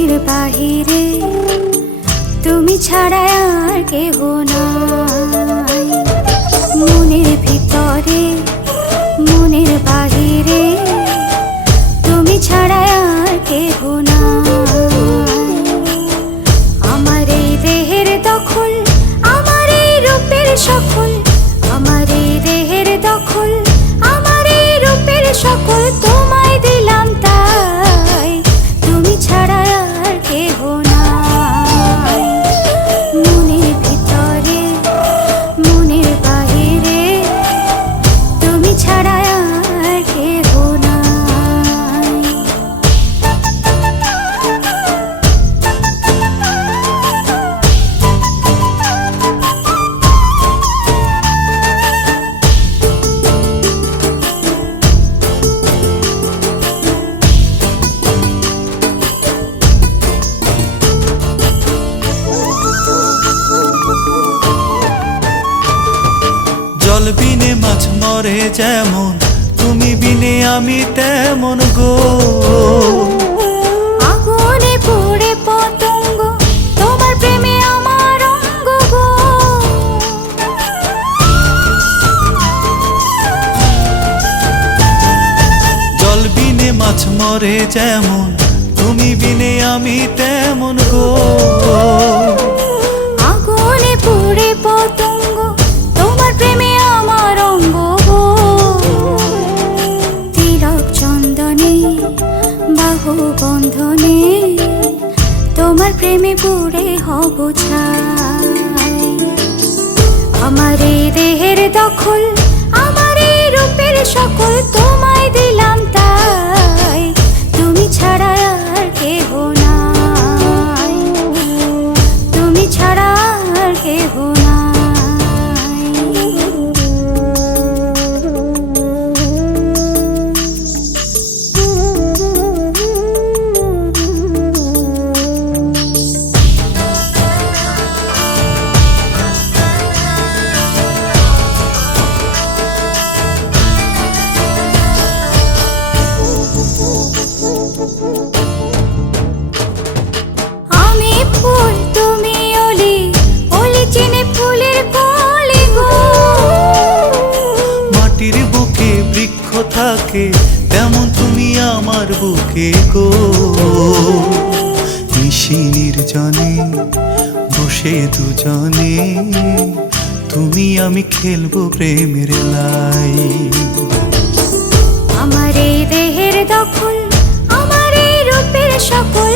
মনের বাহিরে তুমি ছাড়া আর কেহ নাই। মনের ভিতরে মনের বাহিরে তুমি ছাড়া আর কেহ নাই। আমার এই দেহের দখল, আমার এই রূপের সকল, আমার এই দেহের দখল, আমার এই রূপের সকল তোমায় দিলাম তাই, তুমি ছাড়া আর কেহ নাই। মনের ভিতরে মনের বাহিরে তুমি ছাড়া আর কেহ নাই। জল বিনে মাছ মরে যেমন, তুমি বিনে আমি তেমন গো। আগুনে পুড়ে পতঙ্গ, তোমার প্রেমে আমার অঙ্গ গো। জল বিনে মাছ মরে যেমন, তুমি বিনে আমি তেমন গো। আগুনে পুড়ে পতঙ্গ, তোমার প্রেমে আমার অঙ্গ গো। তিলক চন্দনে বাহু বন্ধনে তোমার প্রেমে পুড়ে হব ছাই। আমার এই দেহের দখল, আমার এই রূপের সকল তোমায় দিলাম তাই, তুমি ছাড়া আর কেহ নাই, তুমি ছাড়া আর কেহ নাই। আমি ফুল তুমি অলি, অলি চিনে ফুলের কলি গো। মাটির বুকে বৃক্ষ থাকে, তেমন তুমি আমার বুকে গো। নিশি নির্জনে বসে দুজনে, তুমি আমি খেলবো প্রেমের লাই। আমার এই দেহের দখল, আমার এই রূপের সকল